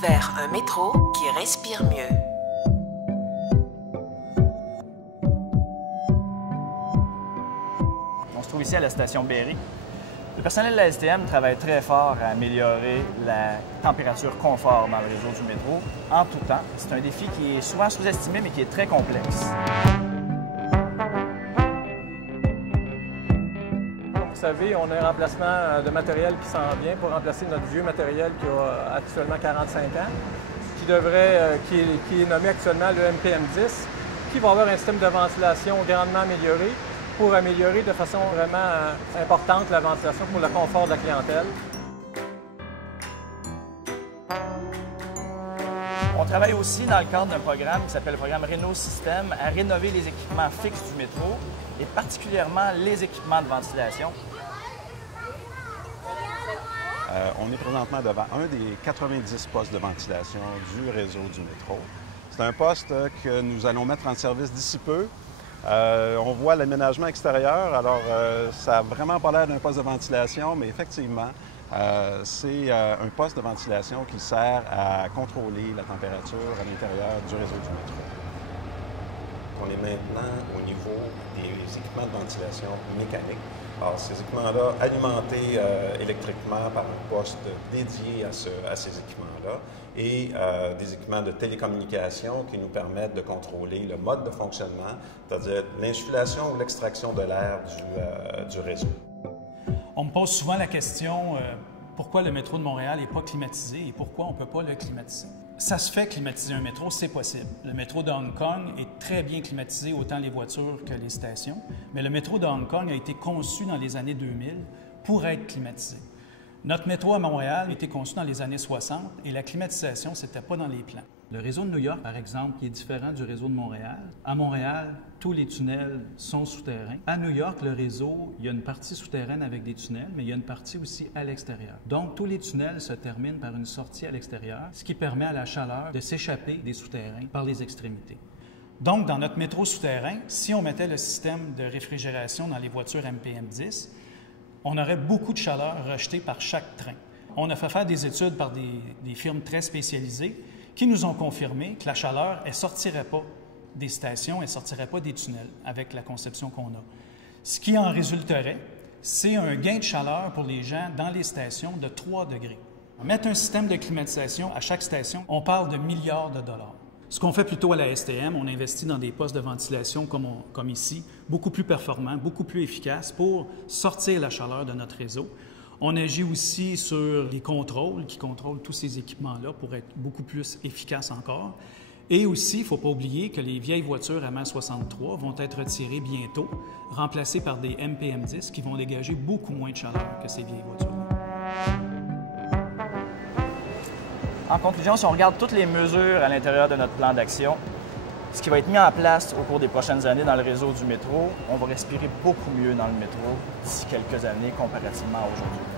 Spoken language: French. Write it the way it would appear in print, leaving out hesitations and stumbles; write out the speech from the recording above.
vers un métro qui respire mieux. On se trouve ici à la station Berry. Le personnel de la STM travaille très fort à améliorer la température confort dans le réseau du métro en tout temps. C'est un défi qui est souvent sous-estimé, mais qui est très complexe. Vous savez, on a un remplacement de matériel qui s'en vient pour remplacer notre vieux matériel qui a actuellement 45 ans, qui est nommé actuellement le MPM10, qui va avoir un système de ventilation grandement amélioré pour améliorer de façon vraiment importante la ventilation pour le confort de la clientèle. On travaille aussi dans le cadre d'un programme qui s'appelle le programme Réno Système à rénover les équipements fixes du métro et particulièrement les équipements de ventilation. On est présentement devant un des 90 postes de ventilation du réseau du métro. C'est un poste que nous allons mettre en service d'ici peu. On voit l'aménagement extérieur, alors ça n'a vraiment pas l'air d'un poste de ventilation, mais effectivement, c'est un poste de ventilation qui sert à contrôler la température à l'intérieur du réseau du métro. On est maintenant au niveau des équipements de ventilation mécanique. Alors, ces équipements-là, alimentés électriquement par un poste dédié à ces équipements-là et des équipements de télécommunication qui nous permettent de contrôler le mode de fonctionnement, c'est-à-dire l'insufflation ou l'extraction de l'air du réseau. On me pose souvent la question pourquoi le métro de Montréal n'est pas climatisé et pourquoi on ne peut pas le climatiser. Ça se fait climatiser un métro, c'est possible. Le métro de Hong Kong est très bien climatisé, autant les voitures que les stations, mais le métro de Hong Kong a été conçu dans les années 2000 pour être climatisé. Notre métro à Montréal a été conçu dans les années 60 et la climatisation, ce n'était pas dans les plans. Le réseau de New York, par exemple, qui est différent du réseau de Montréal. À Montréal, tous les tunnels sont souterrains. À New York, le réseau, il y a une partie souterraine avec des tunnels, mais il y a une partie aussi à l'extérieur. Donc, tous les tunnels se terminent par une sortie à l'extérieur, ce qui permet à la chaleur de s'échapper des souterrains par les extrémités. Donc, dans notre métro souterrain, si on mettait le système de réfrigération dans les voitures MPM10, on aurait beaucoup de chaleur rejetée par chaque train. On a fait faire des études par des firmes très spécialisées qui nous ont confirmé que la chaleur, elle ne sortirait pas des stations, elle ne sortirait pas des tunnels avec la conception qu'on a. Ce qui en résulterait, c'est un gain de chaleur pour les gens dans les stations de 3 degrés. Mettre un système de climatisation à chaque station, on parle de milliards de dollars. Ce qu'on fait plutôt à la STM, on investit dans des postes de ventilation comme ici, beaucoup plus performants, beaucoup plus efficaces pour sortir la chaleur de notre réseau. On agit aussi sur les contrôles qui contrôlent tous ces équipements-là pour être beaucoup plus efficaces encore. Et aussi, il ne faut pas oublier que les vieilles voitures à MAN 63 vont être retirées bientôt, remplacées par des MPM10 qui vont dégager beaucoup moins de chaleur que ces vieilles voitures-là. En conclusion, si on regarde toutes les mesures à l'intérieur de notre plan d'action, ce qui va être mis en place au cours des prochaines années dans le réseau du métro, on va respirer beaucoup mieux dans le métro d'ici quelques années comparativement à aujourd'hui.